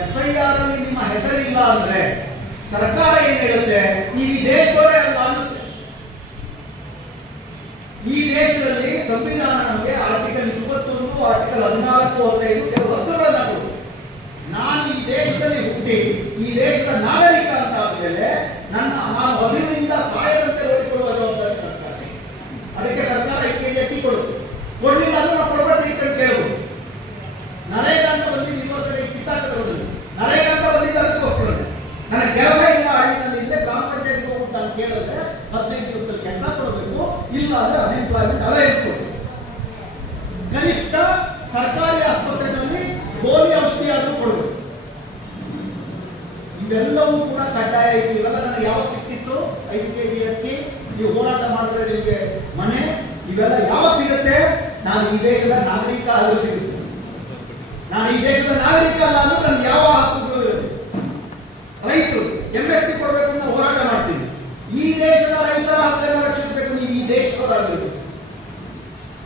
SIR ಅಲ್ಲಿ ನಿಮ್ಮ ಹೆಸರಿಲ್ಲ ಅಂದ್ರೆ ಸರ್ಕಾರ ಏನ್ ಹೇಳುತ್ತೆ, ನೀವು ಈ ದೇಶದವರೇ ಅಲ್ಲ ಅನ್ನುತ್ತೆ. ಈ ದೇಶದಲ್ಲಿ ಸಂವಿಧಾನ ನಮಗೆ ಆರ್ಟಿಕಲ್ 21, ಆರ್ಟಿಕಲ್ 14, 15 ಕೆಲವು ಹಕ್ಕುಗಳನ್ನ ಕೊಡುತ್ತೆ. ನಾನು ಈ ದೇಶದಲ್ಲಿ ಹುಟ್ಟಿ ಈ ದೇಶದ ನಾಗರಿಕ ಅಂತ ಆದ್ಮೇಲೆ ನಾನು ಹಸಿವಿನಿಂದ ಸಾಯದಂತೆ ನೋಡಿಕೊಳ್ಳುವ ಜವಾಬ್ದಾರಿ ಸರ್ಕಾರ. ಅದಕ್ಕೆ ಸರ್ಕಾರ 5 ಕೆಜಿ ಅಕ್ಕಿ ಕೊಡುತ್ತೆ. ಕೊಡಲಿಲ್ಲ ಅಂದ್ರೆ ನಾವು ಕೊಡಬಾರ್ದು ಇಟ್ಕೊಂಡು ಕೇಳಬಹುದು. ನರೇಗಾ ಅಂತ ಬಂದಿದ್ದು 20 ವರ್ಷ ಕಿತ್ತಾಕದಲ್ಲಿ ನರೇಗಾ ಅಂತ ಬಂದಿದ್ದು ಅದಕ್ಕೋಸ್ಕರ ನನ್ನ ಕೆಲಸ ಇಲ್ಲ ಹಳ್ಳಿನಲ್ಲಿಂದ ಗ್ರಾಮ ಪಂಚಾಯತ್ ಹೋಗ್ಬಿಟ್ಟು ನಾನು ಕೇಳಿದ್ರೆ 15 ದಿವಸದಲ್ಲಿ ಕೆಲಸ ಕೊಡಬೇಕು, ಇಲ್ಲ ಅಂದ್ರೆ ಅನ್ಎಂಪ್ಲಾಯ್ಮೆಂಟ್ ಅಲಯನ್ಸ್ ಕೊಡಬೇಕು. ಕನಿಷ್ಠ ಸರ್ಕಾರಿ ಆಸ್ಪತ್ರೆಗಳಲ್ಲಿ ಗೋಲಿ ಔಷಧಿ ಆದರೂ ಕೊಡಬೇಕು. ಇವೆಲ್ಲವೂ ಕೂಡ ಕಡ್ಡಾಯ ಇತ್ತು. ಇವೆಲ್ಲ ನನಗೆ ಯಾವಾಗ ಸಿಕ್ತಿತ್ತು? 5 ಕೆಜಿ ಅಕ್ಕಿ, ನೀವು ಹೋರಾಟ ಮಾಡಿದ್ರೆ ನಿಮಗೆ ಮನೆ, ಇವೆಲ್ಲ ಯಾವಾಗ ಸಿಗುತ್ತೆ? ನಾನು ಈ ದೇಶದ ನಾಗರಿಕ ಆದರೂ ಸಿಗುತ್ತೆ. ನಾನು ಈ ದೇಶದ ನಾಗರಿಕ ಅಲ್ಲ ಅಂದ್ರೆ ನನ್ಗೆ ಯಾವ ಹಕ್ಕುಗಳು ಇರುತ್ತೆ? ರೈತರು MSP ಕೊಡಬೇಕು ಅಂತ ಹೋರಾಟ ಮಾಡ್ತೀನಿ. ಈ ದೇಶದ ರೈತರ ಹಕ್ಕನ್ನು ರಕ್ಷಿಸಬೇಕು. ನೀವು ಈ ದೇಶದವರಾಗಿರ್ಬೇಕು.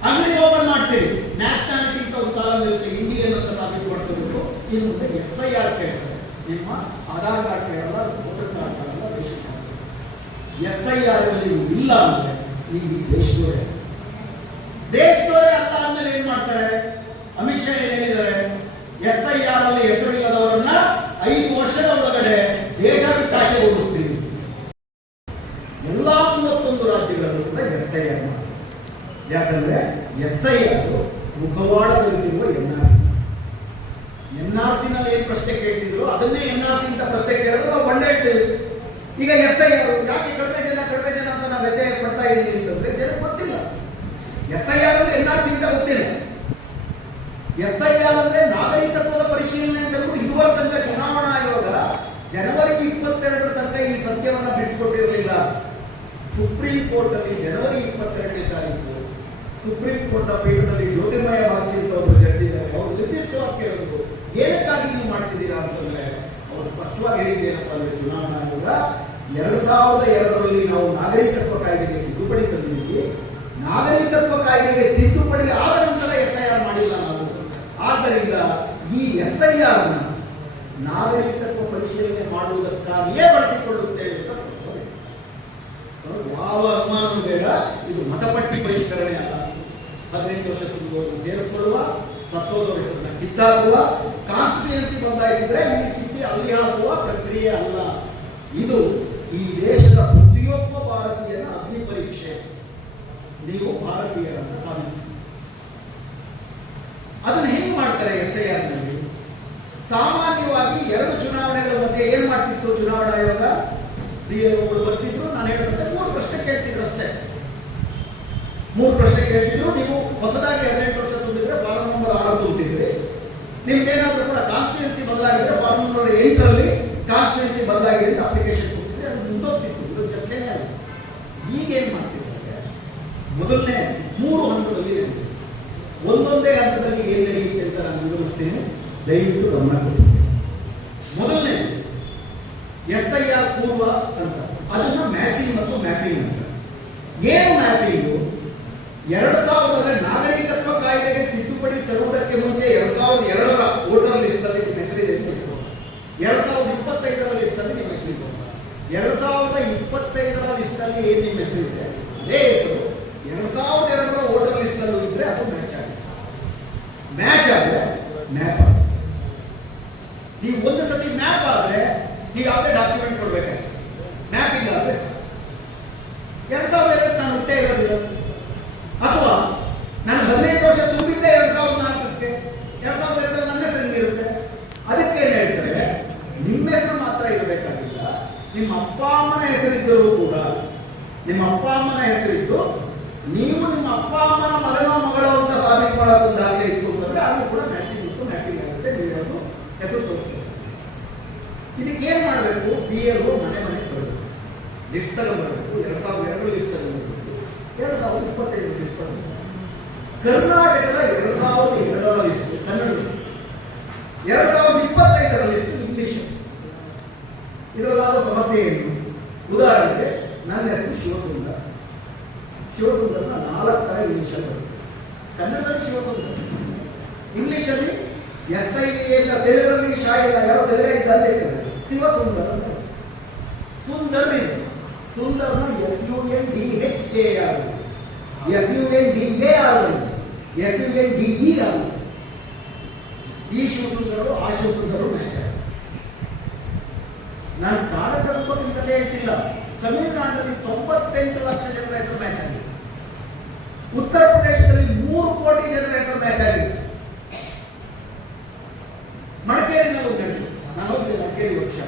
ಅಂಗಡಿ ಓಪನ್ ಮಾಡ್ತೀರಿ, ನ್ಯಾಷನಾಲಿಟಿ ಅಂತ ಒಂದು ಕಾಲಂ ಇರುತ್ತೆ, ಇಂಡಿಯನ್ ಅಂತ ಸಾಬೀತು ಮಾಡ್ಕೋಬೇಕು. ಇನ್ನು ಮುಂದೆ SIR ಕೇಳ್ತಾರೆ, ನಿಮ್ಮ ಆಧಾರ್ ಕಾರ್ಡ್ ಕೇಳಲ್ಲ, ವೋಟರ್ ಕಾರ್ಡ್ ಕೇಳಲ್ಲ, ರೇಷನ್ ಕಾರ್ಡ್. SIR ಅಲ್ಲಿ ನೀವು ಇಲ್ಲ ಅಂದ್ರೆ ನೀವು ಈ ದೇಶದವರೇ ಅಲ್ಲ ಅಂದ್ಮೇಲೆ ಏನ್ ಮಾಡ್ತಾರೆ? ಅಮಿತ್ ಶಾ ಏನ್ ಹೇಳಿದ್ದಾರೆ? SIR ಅಲ್ಲಿ ಹೆಸರಿಲ್ಲದವರನ್ನ 5 ವರ್ಷದ ಒಳಗಡೆ ದೇಶ ಬಿಟ್ಟಾಚೆ ಓಡಿಸ್ತೀವಿ. ಎಲ್ಲಾ 31 ರಾಜ್ಯಗಳಲ್ಲೂ ಕೂಡ SIR ಮಾಡಿ. ಯಾಕಂದ್ರೆ SIR ಮುಖವಾಡ ಧರಿಸಿರುವ NRC ನಲ್ಲಿ ಏನ್ ಪ್ರಶ್ನೆ ಕೇಳ್ತಿದ್ರು ಅದನ್ನೇ NRC ಅಂತ ಪ್ರಶ್ನೆ ಕೇಳಿದ್ರು ನಾವು ಒಳ್ಳೆ ಹೇಳ್ತೇವೆ. ಈಗ SIR ಯಾಕೆ ಕಡಿಮೆ ಜನ ಅಂತ ನಾವು ವ್ಯತ್ಯಯ ಪಡ್ತಾ ಇದ್ದೀವಿ ಅಂತಂದ್ರೆ ಜನಕ್ಕೆ ಗೊತ್ತಿಲ್ಲ. SIR ಅಂದ್ರೆ NRC ಅಂತ ಗೊತ್ತಿಲ್ಲ. SIR ಅಂದ್ರೆ ನಾಗರಿಕತ್ವದ ಪರಿಶೀಲನೆ ಅಂತ ಇದುವರ ತನಕ ಚುನಾವಣಾ ಆಯೋಗ ಜನವರಿ 22 ತನಕ ಈ ಸತ್ಯವನ್ನು ಬಿಟ್ಟುಕೊಟ್ಟಿರಲಿಲ್ಲ. ಸುಪ್ರೀಂ ಕೋರ್ಟ್ ಅಲ್ಲಿ ಜನವರಿ 22ನೇ ತಾರೀಕು ಸುಪ್ರೀಂ ಕೋರ್ಟ್ ಪೀಠದಲ್ಲಿ ಜ್ಯೋತಿರ್ಮಯ ಬಾಗ್ಚಿ ಅಂತ ಒಬ್ಬರು ಜಡ್ಜ್ ಇದ್ದಾರೆ. ಅವರು ನಿರ್ದಿಷ್ಟವಾಗಿ ಕೇಳಿದ್ರು, ಏನಕ್ಕಾಗಿ ನೀವು ಮಾಡ್ತಿದ್ದೀರಾ ಅಂತಂದ್ರೆ ಅವರು ಸ್ಪಷ್ಟವಾಗಿ ಹೇಳಿದ್ದೇನಪ್ಪ ಅಂದ್ರೆ ಚುನಾವಣಾ ಆಯೋಗ 2002ರಲ್ಲಿ ನಾವು ನಾಗರಿಕತ್ವ ಕಾಯ್ದೆಗೆ ತಿದ್ದುಪಡಿ ತಂದಿದ್ದೀವಿ. ನಾಗರಿಕತ್ವ ಕಾಯ್ದೆಗೆ ತಿದ್ದುಪಡಿ ಆದ ನಂತರ SIR ಮಾಡಿಲ್ಲ ನಾವು. ಆದ್ದರಿಂದ ಈ SIR ನ ನಾಗರಿಕತ್ವ ಪರಿಶೀಲನೆ ಮಾಡುವುದಕ್ಕಾಗಿಯೇ ಬಳಸಿಕೊಳ್ಳುತ್ತೇವೆ ಅಂತ ಯಾವ ಅನುಮಾನವೂ ಬೇಡ. ಇದು ಮತಪಟ್ಟಿ ಪರಿಷ್ಕರಣೆ ಅಲ್ಲ. 18 ವರ್ಷ ತುಂಬುವವರನ್ನು ಸೇರಿಸಿಕೊಳ್ಳುವ, ಸತ್ತೋದವರ ಹೆಸರನ್ನ ಕಿತ್ತಾಕುವ, ಕಾನ್ಸ್ಟಿಟ್ಯೂಯನ್ಸಿ ಬದಲಾಯಿಸಿದ್ರೆ ಇಲ್ಲಿ ಕಿತ್ತಿ ಅಲ್ಲಿ ಹಾಕುವ ಪ್ರಕ್ರಿಯೆ ಅಲ್ಲ. ಇದು ಈ ದೇಶದ ಪ್ರತಿಯೊಬ್ಬ ಭಾರತೀಯನ ಅಗ್ನಿ ಪರೀಕ್ಷೆ. ನೀವು ಭಾರತೀಯರನ್ನ ಸಾಬೀತು. ಅದನ್ನು ಹೆಂಗ್ ಮಾಡ್ತಾರೆ SIR ನಲ್ಲಿ? ಸಾಮಾನ್ಯವಾಗಿ 2 ಚುನಾವಣೆಗಳ ಮಧ್ಯೆ ಏನ್ ಮಾಡ್ತಿತ್ತು ಚುನಾವಣಾ ಆಯೋಗ? BLOಗಳು ಬರ್ತಿದ್ರು, ನಾನು ಹೇಳಿದಂತೆ 3 ಪ್ರಶ್ನೆ ಕೇಳ್ತಿದ್ರು ಅಷ್ಟೇ. 3 ಪ್ರಶ್ನೆ ಕೇಳ್ತಿದ್ರು. ನೀವು ಹೊಸದಾಗಿ 18 ವರ್ಷ ತುಂಬಿದ್ರೆ ಫಾರ್ಮ್ ನಂಬರ್ 6 ತುಂಬಿದ್ರಿ. ನಿಮ್ಗೇನಾದ್ರೂ ಕೂಡ ಕಾನ್ಸ್ಟಿಟ್ಯೂನ್ಸಿ ಬದಲಾಗಿದ್ರೆ ಫಾರ್ಮ್ ನಂಬರ್ 8ರಲ್ಲಿ ಕಾನ್ಸ್ಟಿಟ್ಯೂನ್ಸಿ ಬದಲಾಗಿದೆ ಅಂತ ಅಪ್ಲಿಕೇಶನ್ ಕೊಟ್ಟಿದ್ರೆ ಅದು ಮುಂದೋಗ್ತಿತ್ತು. ಇದು ಚರ್ಚೆನೇ ಅಲ್ಲ. ಈಗ ಏನ್ ಮಾಡ್ತಿದ್ದಾರೆ? ಮೊದಲನೇ 3 ಹಂತದಲ್ಲಿ ನಡೆದಿದೆ. ಒಂದೊಂದೇ ಹಂತದಲ್ಲಿ ಏನ್ ನಡೆಯುತ್ತೆ ಅಂತ ನಾನು ವಿವರಿಸ್ತೇನೆ, ದಯವಿಟ್ಟು ಗಮನ ಕೊಡಿ. ಮೊದಲನೇ SIR ಪೂರ್ವ ಹಂತ, ಅದನ್ನ ಮ್ಯಾಚಿಂಗ್ ಮತ್ತು ಮ್ಯಾಪಿಂಗ್ ಅಂತ. ಏನು ಮ್ಯಾಪಿಂಗು? 2000ರ ನಾಗರಿಕತ್ವ ಕಾಯ್ದೆಗೆ ತಿದ್ದುಪಡಿ ತರುವುದಕ್ಕೆ ಮುಂಚೆ 2002ರ ವೋಟರ್ ಲಿಸ್ಟ್ ಅಲ್ಲಿ ನಿಮ್ಮ ಹೆಸರಿದೆ ಅಂತ 2025ರ ಲಿಸ್ಟ್ ಅಲ್ಲಿ ನಿಮ್ಮ ಹೆಸರಿದೆ. 2025ರ ಲಿಸ್ಟ್ ಅಲ್ಲಿ ಏನ್ ನಿಮ್ಮ ಹೆಸರಿದೆ ಅದೇ ಹೆಸರು 2002ರ ವೋಟರ್ ಲಿಸ್ಟ್ ಅಲ್ಲೂ ಇದ್ರೆ ಅದು ಮ್ಯಾಚ್ ಆಗುತ್ತೆ. ಮ್ಯಾಚ್ ಆದ್ರೆ ಮ್ಯಾಪ್ ಆಗುತ್ತೆ. ನೀವು ಒಂದು ಸತಿ ಮ್ಯಾಪ್ ಆದ್ರೆ ನೀವು ಯಾವುದೇ ಡಾಕ್ಯುಮೆಂಟ್ ಕೊಡ್ಬೇಕಾಗುತ್ತೆ. ಮ್ಯಾಪಿಂಗ್ ಆದ್ರೆ 2002 ನಾನು ಹುಟ್ಟೇ ಇರೋದಿಲ್ಲ, ಅಥವಾ ನಾನು 18 ವರ್ಷ ತುಂಬಿದ್ದೆ 2004ಕ್ಕೆ, 2002 ನನ್ನ ಹೆಸರು ಇರುತ್ತೆ. ಅದಕ್ಕೆ ಏನ್ ಹೇಳ್ತಾರೆ, ನಿಮ್ಮ ಹೆಸರು ಮಾತ್ರ ಇರಬೇಕಾಗಿಲ್ಲ, ನಿಮ್ಮ ಅಪ್ಪ ಅಮ್ಮನ ಹೆಸರಿದ್ದರೂ ಕೂಡ, ನಿಮ್ಮ ಅಪ್ಪ ಅಮ್ಮನ ಹೆಸರಿದ್ದು ನೀವು ನಿಮ್ಮ ಅಪ್ಪ ಅಮ್ಮನ ಮಗನೋ ಮಗಳೋ ಅಂತ ಸಾಬೀತು ಮಾಡೋದು ದಾಖಲೆ ಇತ್ತು ಅಂತಂದ್ರೆ ಅದು ಕೂಡ ಮ್ಯಾಚಿಂಗ್ ಇತ್ತು, ಮ್ಯಾಪಿಂಗ್ ಆಗುತ್ತೆ. ನೀವು ಹೆಸರು ತೋರಿಸ್ತೀವಿ. ಇದಕ್ಕೆ ಏನ್ ಮಾಡಬೇಕು? BLO ಮನೆ ಬರಬೇಕು, ಲಿಸ್ಟ್ ತಗೊಂಡ್ಬರಬೇಕು. 2002 ಲಿಸ್ಟ್ ತಗೊಂಡ್ಬರಬೇಕು, 2025 ಲಿಸ್ಟ್ ತಗೊಂಡ್ಬರಬೇಕು. ಕರ್ನಾಟಕದ 2002ರ ಲಿಸ್ಟ್ ಕನ್ನಡ, 2025ರ ಲಿಸ್ಟ್ ಇಂಗ್ಲಿಷ್. ಇದರಲ್ಲಾದ ಸಮಸ್ಯೆ ಏನು? ಉದಾಹರಣೆಗೆ ನನ್ನ ಹೆಸರು ಶಿವಸುಂದರ್. ಶಿವಸುಂದರ್ನ 4 ತರ ಇಂಗ್ಲಿಷ್ ಅಲ್ಲಿ ಬರುತ್ತೆ. ಕನ್ನಡದಲ್ಲಿ ಶಿವಸುಂದರ್, ಇಂಗ್ಲಿಷಲ್ಲಿ SIV ಅಂತ ತೆಲುಗಲ್ಲಿ ಶಾಯಿಲ್ಲ, ಯಾರೋ ತೆಲುಗ ಇದ್ದಂತೆ ಶಿವ ಸುಂದರ್ ಅಂತ. ಸುಂದರ್ ಇದೆ, ಸುಂದರ್ನ SUNDHAR, SUNDAR, SUNDER. ಈ ಶಿವಸುಂದರರು ಆ ಶಿವಸುಂದರರು ಮ್ಯಾಚ್ ಆಗ. ನಾನು ಕಾಲ ಕಳ್ಕೊಂಡು ಕಥೆ ಹೇಳ್ತಿಲ್ಲ. ತಮಿಳುನಾಡಿನಲ್ಲಿ 98 ಲಕ್ಷ ಜನರ ಹೆಸರು ಮ್ಯಾಚ್ ಆಗಿದೆ. ಉತ್ತರ ಪ್ರದೇಶದಲ್ಲಿ 3 ಕೋಟಿ ಜನರ ಹೆಸರು ಮ್ಯಾಚ್ ಆಗಿದೆ. ಮಡಿಕೇರಿನಲ್ಲಿ ಒಂದು ನಡೆದಿದೆ, ನಾನು ಹೋಗಿದ್ದೆ ಮಡಿಕೇರಿ ವರ್ಷ.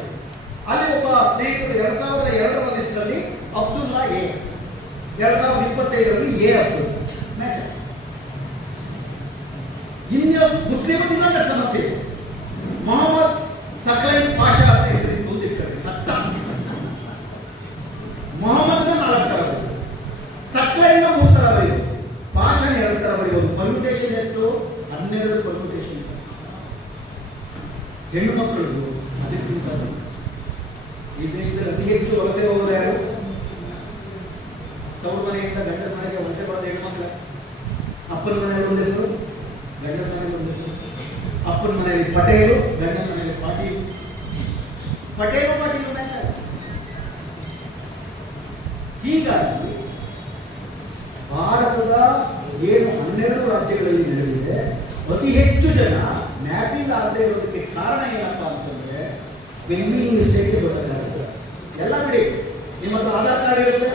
ಅಲ್ಲಿ ಒಬ್ಬ ಸ್ನೇಹಿತರು 2002ರ ಲಿಸ್ಟ್ನಲ್ಲಿ ಅಬ್ದುಲ್ಲಾ ಎ, 2025ರಲ್ಲಿ ಎ ಅಬ್ದುಲ್ ಮ್ಯಾಚ್ ಆಗಿದೆ. ಇನ್ನು ಮುಸ್ಲಿಮರು ಇನ್ನೊಂದು ಸಮಸ್ಯೆ, ಮೊಹಮ್ಮದ್ ಸಕ್ಲೈನ್ ಪಾಷಾ ಅಂತ ಹೆಸರಿತ್ತು ಸತ್ತ. ಮೊಹಮ್ಮದ್ನ 4 ತರ ಬರೆಯೋದು, ಸಕ್ಲೈನ್ನ 3 ತರ ಬರೆಯೋದು, ಪಾಷಾನ 2 ತರ ಬರೆಯೋದು. ಪರ್ಮ್ಯುಟೇಷನ್ ಎಷ್ಟು? 12 ಪರ್ಮ್ಯುಟೇಷನ್. ಹೆಣ್ಣು ಮಕ್ಕಳದು ಅದಕ್ಕಿಂತ ಈ ದೇಶದಲ್ಲಿ ಅತಿ ಹೆಚ್ಚು ವಲಸೆ ಹೋಗೋರು ಯಾರು? ತವರು ಮನೆಯಿಂದ ಗಂಡನ ಮನೆಗೆ ವಲಸೆ ಬರೋದು ಹೆಣ್ಣು ಮಕ್ಕಳ. ಅಪ್ಪನ ಮನೆಯಲ್ಲಿ ಒಂದು ಹೆಸರು, ಗಂಡನ ಮನೆಯಲ್ಲಿ ಒಂದು ಹೆಸರು. ಅಪ್ಪನ ಮನೆಯಲ್ಲಿ ಪಟೇಲು, ಗಂಡನ ಮನೆಯಲ್ಲಿ ಪಾಟೀಲ್. ಪಟೇಲು ಪಾಟೀಲು ಮ್ಯಾಚ್ ಆಗ. ಹೀಗಾಗಿ ಭಾರತದ ಏನು 12 ರಾಜ್ಯಗಳಲ್ಲಿ ನಡೆದಿದೆ, ಅತಿ ಹೆಚ್ಚು ಜನ ಮ್ಯಾಪಿಂಗ್ ಆಗದೆ ಇರೋದಕ್ಕೆ ಕಾರಣ ಏನಪ್ಪಾ ಅಂತಂದ್ರೆ ಸ್ಪೆಲ್ಲಿಂಗ್ ಮಿಸ್ಟೇಕ್ ದೊಡ್ಡ ಕಾರಣ. ಎಲ್ಲ ಬಿಡಿ, ನಿಮ್ಮ ಹತ್ರ ಆಧಾರ್ ಕಾರ್ಡ್ ಇರುತ್ತೆ,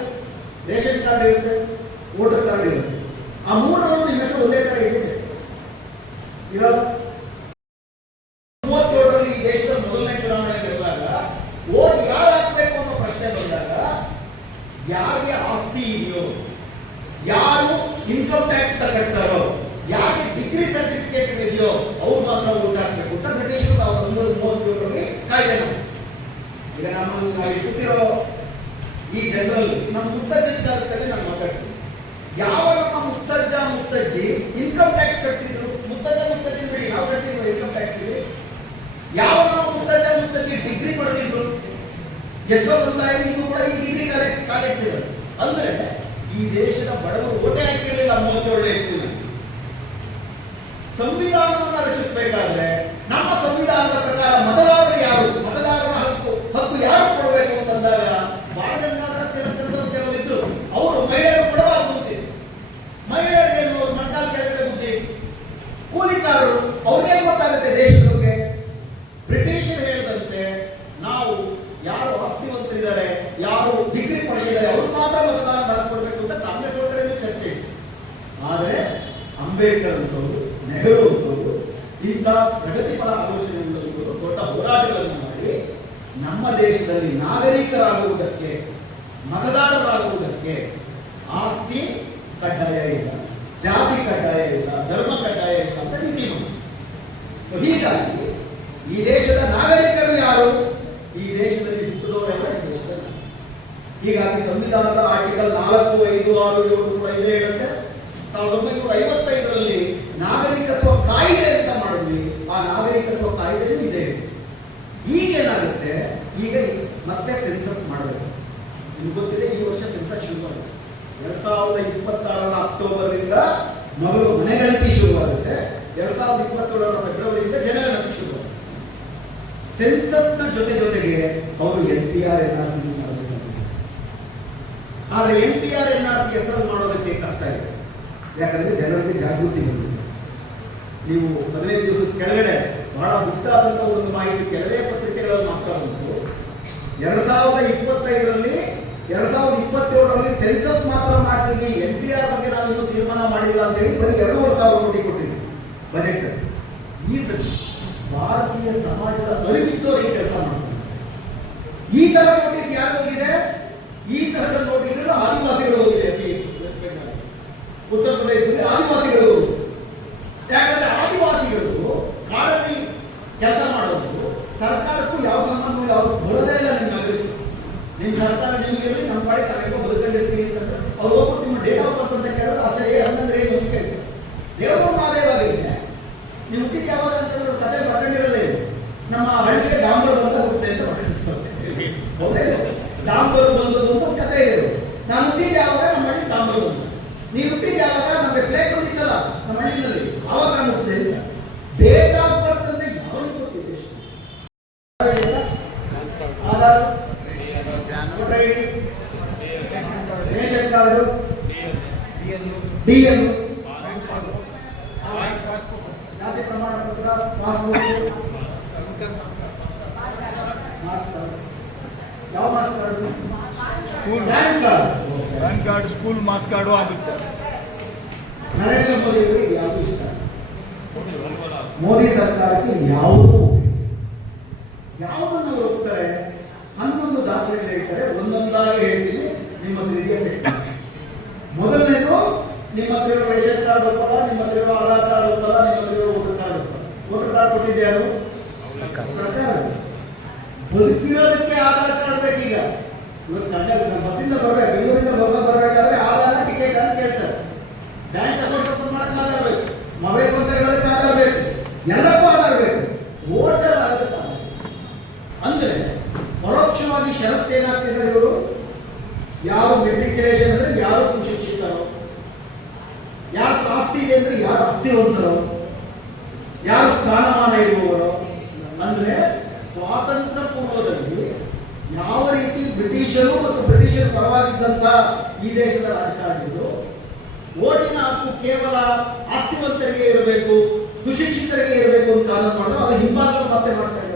ರೇಷನ್ ಕಾರ್ಡ್ ಇರುತ್ತೆ, ವೋಟರ್ ಕಾರ್ಡ್ ಇರುತ್ತೆ. ಆ 3ರಲ್ಲೂ ನಿಮ್ಮ ಹೆಸರು ಒಂದೇ ತರ ಇದೆ ಇರೋದು. 37ರಲ್ಲಿ ಈ ದೇಶದ ಮೊದಲನೇ ಚುನಾವಣೆ ನಡೆದಾಗ ವೋಟ್ ಯಾರು ಹಾಕಬೇಕು ಅನ್ನೋ ಪ್ರಶ್ನೆ ಬಂದಾಗ ಯಾರಿಗೆ ಆಸ್ತಿ ಇದೆಯೋ, ಯಾರು ಇನ್ಕಮ್ ಟ್ಯಾಕ್ಸ್ ಕಟ್ತಾರೋ, ಯಾರಿಗೆ ಡಿಗ್ರಿ ಸರ್ಟಿಫಿಕೇಟ್ ಇದೆಯೋ ಅವ್ರು ಮಾತ್ರ ವೋಟ್ ಹಾಕಬೇಕು ಅಂತ ಬ್ರಿಟಿಷರು 1937ರಲ್ಲಿ ಕಾಯ್ದೆ ಮಾಡಿದ್ರು. ಈಗ ನಾವು ಇಟ್ಟಿರೋ ಈ ಜನರಲ್ಲಿ ನಮ್ಮ ಮುತ್ತಜ್ಜಿ ಜಾತಕದಲ್ಲಿ ನಾನು ಮಾತಾಡ್ತೀನಿ. ಯಾವ ನಮ್ಮ ಮುತ್ತಜ್ಜ ಮುತ್ತಜ್ಜಿ ಇನ್ಕಮ್ ಟ್ಯಾಕ್ಸ್ ಕಟ್ತಿದ್ರು? ಮುತ್ತಜ್ಜಿ ಬಿಡಿ, ನಾವು ಕಟ್ಟಿದ್ರು ಇನ್ಕಮ್ ಟ್ಯಾಕ್ಸ್. ಯಾವ ನಮ್ಮ ಮುತ್ತಜ್ಜ ಮುತ್ತಜ್ಜಿ ಡಿಗ್ರಿ ಪಡೆದಿದ್ರು? ಎಷ್ಟೋ ಸಮುದಾಯ ಇನ್ನೂ ಕೂಡ ಈ ಡಿಗ್ರಿ ಕಾಲಿಟ್ಟಿದ್ದಾರೆ. ಅಂದ್ರೆ ಈ ದೇಶದ ಬಡವರು ಓಟೆ ಹಾಕಿರಲಿಲ್ಲ 37 ಇಸ್ವಿನಲ್ಲಿ. ಸಂವಿಧಾನವನ್ನು ರಚಿಸಬೇಕಾದ್ರೆ ನಮ್ಮ ಸಂವಿಧಾನದ ಪ್ರಕಾರ ಮತದಾರರು ಯಾರು, ಮತದಾರರ ಹಕ್ಕು ಯಾರು ಕೊಡಬೇಕು ಅಂತಂದಾಗ ಬಾಲಗಂಗಾಧರ ತಿಲಕ್ ಕೆಲವರಿದ್ರು. ಅವರು ಮಹಿಳೆಯರು ಕೊಡಬಾರದು ಅಂತಿದ್ರು. ಮಹಿಳೆಯರಿಗೆ ಮಂಡಾಲ್ ಕೆಳಗಡೆ ಬುದ್ಧಿ, ಕೂಲಿಕಾರರು ಅವ್ರಿಗೆ ಗೊತ್ತಾಗುತ್ತೆ ದೇಶದ ಬಗ್ಗೆ. ಬ್ರಿಟಿಷರು ಹೇಳಿದಂತೆ ನಾವು ಯಾರು ಆಸ್ತಿವಂತರಿದ್ದಾರೆ, ಯಾರು ಡಿಗ್ರಿ ಪಡೆದಿದ್ದಾರೆ ಅವ್ರು ಮಾತ್ರ ಮತದಾನ ಕೊಡಬೇಕು ಅಂತ ಕಾಂಗ್ರೆಸ್ ಒಳಗಡೆ ಚರ್ಚೆ ಇತ್ತು. ಆದರೆ ಅಂಬೇಡ್ಕರ್ ಅಂತವರು, ನೆಹರು ಅಂತವರು ಇಂಥ ಪ್ರಗತಿಪರ ಆಲೋಚನೆಗಳು ದೊಡ್ಡ ಹೋರಾಟಗಳನ್ನು ಮಾಡಿ ನಮ್ಮ ದೇಶದಲ್ಲಿ ನಾಗರಿಕರಾಗುವುದಕ್ಕೆ, ಮತದಾರರಾಗುವುದಕ್ಕೆ ಆಸ್ತಿ ಕಡ್ಡಾಯ ಇಲ್ಲ, ಜಾತಿ ಕಡ್ಡಾಯ ಇಲ್ಲ, ಧರ್ಮ ಕಡ್ಡಾಯ ಇಲ್ಲ ಅಂತ ನೀತಿ ಮಾಡಿ. ಸೊ ಹೀಗಾಗಿ ಈ ದೇಶದ ನಾಗರಿಕರು ಯಾರು? ಈ ದೇಶದಲ್ಲಿ ಹುಟ್ಟಿದವರೆಲ್ಲ ಈ ದೇಶದ. ಹೀಗಾಗಿ ಸಂವಿಧಾನದ ಆರ್ಟಿಕಲ್ 4, 5, 6, 7 ಕೂಡ ಇದೇ ಹೇಳುತ್ತೆ. 1955ರಲ್ಲಿ ನಾಗರಿಕತ್ವ ಕಾಯ್ದೆ ಅಂತ ಮಾಡಿದ್ವಿ. ಆ ನಾಗರಿಕತ್ವ ಕಾಯ್ದೆಯೂ ಇದೆ. ಈಗೇನಾಗುತ್ತೆ, ಈಗ ಮತ್ತೆ ಸೆನ್ಸಸ್ ಮಾಡಬೇಕು. ನಿಮ್ಗೆ ಗೊತ್ತಿದೆ, ಈ ವರ್ಷ ಸೆನ್ಸಸ್ ಶುರುವಾಗುತ್ತೆ. 2026ರ ಅಕ್ಟೋಬರ್ನಿಂದ ಮೊದಲು ಮನೆಗಣತಿ ಶುರುವಾಗುತ್ತೆ. 2027ರ ಫೆಬ್ರವರಿಯಿಂದ ಜನಗಣತಿ ಶುರುವಾಗುತ್ತೆ. ಸೆನ್ಸಸ್ನ ಜೊತೆಗೆ ಅವರು NPR NRC ಮಾಡಬೇಕಾಗಿದೆ. ಆದರೆ NPR NRC ಹೆಸರು ಮಾಡೋದಕ್ಕೆ ಕಷ್ಟ ಇದೆ. ಯಾಕಂದ್ರೆ ಜನರಿಗೆ ಜಾಗೃತಿ ಬಂದಿದೆ. ನೀವು 15 ದಿವಸದ ಕೆಳಗಡೆ ಬಹಳ ಗುಟ್ಟಾದಂಥ ಒಂದು ಮಾಹಿತಿ ಕೆಲವೇ ಪತ್ರಿಕೆಗಳಲ್ಲಿ ಮಾತ್ರ ಬಂತು. 2025ರಲ್ಲಿ 2027ರಲ್ಲಿ ಸೆನ್ಸಸ್ ಮಾತ್ರ ಮಾಡ್ತೀವಿ, NPR ಬಗ್ಗೆ ನಾವು ಇನ್ನೂ ತೀರ್ಮಾನ ಮಾಡಿಲ್ಲ ಅಂತ ಹೇಳಿ ಬರೀ 2,500 ಕೋಟಿ ಕೊಟ್ಟಿದ್ವಿ ಬಜೆಟ್. ಈ ಸರಿ ಭಾರತೀಯ ಸಮಾಜದ ಅರಿವಿದ್ದವರಿಗೆ ಕೆಲಸ ಮಾಡ್ತಾರೆ. ಈ ತರ ನೋಟಿಸ್ ಯಾರು ಹೋಗಿದೆ? ಈ ತರದ ನೋಟಿಸ್ ಆದಿವಾಸಿಗಳು ಹೋಗಿದೆ ಅತಿ ಹೆಚ್ಚು. ವೆಸ್ಟ್ ಬೆಂಗಾಲ್, ಉತ್ತರ ಪ್ರದೇಶದಲ್ಲಿ ಆದಿವಾಸಿಗಳು ಹೋಗಿದೆ. ಯಾಕಂದ್ರೆ ಆದಿವಾಸಿಗಳು ಕಾಡಲ್ಲಿ ಕೆಲಸ ಮಾಡೋದು ಸರ್ಕಾರಕ್ಕೂ ಯಾವ ಸಂಬಂಧವಿಲ್ಲ. ಅವರು ಬರೋದೇ ಇಲ್ಲ ನಿಮ್ಮ ನಗರಕ್ಕೆ. ನಿಮ್ಮ ಸರ್ಕಾರ ನಿಮಗಿರಲಿ, ನಮ್ಮ ಪಾಡಿ ತಾವೇಗೋ ಬದುಕೊಂಡಿರ್ತೀವಿ ಅಂತಂದ್ರೆ ಅವ್ರು ಹೋಗ್ಬಿಟ್ಟು ನಿಮ್ಮ ಡೇಟ್ ಆಫ್ ಬರ್ತ್ ಅಂತ ಕೇಳಿದ್ರೆ ಆಚೆ ಹಂಗಂದ್ರೆ ಏನು ಅಂತ ಕೇಳ್ತಾರೆ. ದೇವರು ಮಾದೇವಾಗಿದೆ. ನೀವು ಹುಟ್ಟಿದ ಯಾವಾಗ ಅಂತಂದ್ರೆ ಕತೆ ಬರ್ಕೊಂಡಿರೋದೇ ನಮ್ಮ ಹಳ್ಳಿಗೆ ಡಾಂಬರ್ ಬಂದ ಹುಟ್ಟಿದೆ ಅಂತ ಬರ್ಕೊಂಡಿರ್ತಾರೆ. ಹೌದೇ? ಡಾಂಬರ್ ಬಂದದ್ದು ಅಂತ ಒಂದು ಕತೆ ಇದೆ. ನಾನು ಹುಟ್ಟಿದ ಯಾವಾಗ ನಮ್ಮ ಹಳ್ಳಿ ಡಾಂಬರ್ ಬಂದ. ನೀವು ಹುಟ್ಟಿದ ಯಾವಾಗ ನಮಗೆ ಪ್ಲೇಟ್ ಬಂದಿತ್ತಲ್ಲ ನಮ್ಮ ಹಳ್ಳಿನಲ್ಲಿ, ಆವಾಗ ನಾನು ಹುಟ್ಟಿದೆ ಅಂತ. Date of birth card, DL, ಜಾತಿ ಪ್ರಮಾಣ ಪತ್ರ, ಪಾಸ್ಪೋರ್ಟ್, ಯಾವ marks card? School PAN card. PAN card, school marks card ಆಗುತ್ತೆ. ನರೇಂದ್ರ ಮೋದಿ ಅವರಿಗೆ ಯಾವುದು ಇಷ್ಟ? ಮೋದಿ ಸರ್ಕಾರಕ್ಕೆ ಯಾವುದು ಯಾವುದನ್ನು ಒಪ್ತಾರೆ? 11 ದಾಖಲೆಗಳು ಹೇಳ್ತಾರೆ, ಒಂದೊಂದಾಗಿ ಹೇಳ್ತೀನಿ, ನಿಮ್ಮ ಹತ್ರ ಇದೆಯಾ ಚೆಕ್ ಮಾಡಿ. ಮೊದಲನೇದು, ನಿಮ್ಮ ಹತ್ರ ಇರೋ ರೇಷನ್ ಕಾರ್ಡ್ ಒಪ್ಪಲ್ಲ, ನಿಮ್ಮ ಹತ್ರ ಇರೋ ಆಧಾರ್ ಕಾರ್ಡ್ ಒಪ್ಪಲ್ಲ, ನಿಮ್ಮ ಹತ್ರ ಇರೋ ವೋಟರ್ ಕಾರ್ಡ್ ಒಪ್ಪಲ್ಲ. ವೋಟರ್ ಕಾರ್ಡ್ ಕೊಟ್ಟಿದ್ದೆ ಯಾರು? ಸರ್ಕಾರ. ಬದುಕಿರೋದಕ್ಕೆ ಆಧಾರ್ ಕಾರ್ಡ್ ಬೇಕೀಗ. ಇವತ್ತು ನಮ್ಮ ಬಸ್ಸಿಂದ ಬರಬೇಕು, ಬೆಂಗಳೂರಿಂದ ಬಸ್ ಬರಬೇಕಾದ್ರೆ ಆಧಾರ್ ಟಿಕೆಟ್ ಅಂತ ಕೇಳ್ತಾರೆ. ಬ್ಯಾಂಕ್ ಅಕೌಂಟ್ ಓಪನ್ ಮಾಡಕ್ಕೆ ಆಧಾರ್ ಬೇಕು, ಮೊಬೈಲ್ ಫೋನ್ ತಗೊಳ್ಳೋದಕ್ಕೆ ಆಧಾರ್ ಬೇಕು, ಎಲ್ಲಕ್ಕೂ ಆಧಾರ್ ಬೇಕು. ವೋಟರ್ ಆಗೋದಕ್ಕೆ ಆಧಾರ್ ಅಂದ್ರೆ ಪರೋಕ್ಷವಾಗಿ ಷರತ್ತೇನಾಗ್ತಿದ್ದಾರೆ ಇವರು? ಯಾರು ಮೆಟ್ರಿಕ್ಯುಲೇಷನ್ ಅಂದ್ರೆ ಯಾರು ಸುಶಿಕ್ಷಿತರು, ಯಾರು ಆಸ್ತಿ ಇದೆ ಅಂದ್ರೆ ಯಾರು ಆಸ್ತಿವಂತರು, ಯಾರು ಸ್ಥಾನಮಾನ ಇರುವವರು. ಅಂದ್ರೆ ಸ್ವಾತಂತ್ರ್ಯ ಪೂರ್ವದಲ್ಲಿ ಯಾವ ರೀತಿ ಬ್ರಿಟಿಷರು ಮತ್ತು ಬ್ರಿಟಿಷರ ಪರವಾಗಿದ್ದಂತ ಈ ದೇಶದ ರಾಜಕಾರಣಿಗಳು ಓಟಿನ ಹಕ್ಕು ಕೇವಲ ಆಸ್ತಿವಂತರಿಗೆ ಇರಬೇಕು, ಸುಶಿಕ್ಷಿತರಿಗೆ ಇರಬೇಕು ಅಂತ ಕಾನೂನು ಮಾಡಿದ್ರು, ಅದು ಹಿಂಭಾಗ ಮತ್ತೆ ಮಾಡ್ತಾ ಇದ್ದಾರೆ.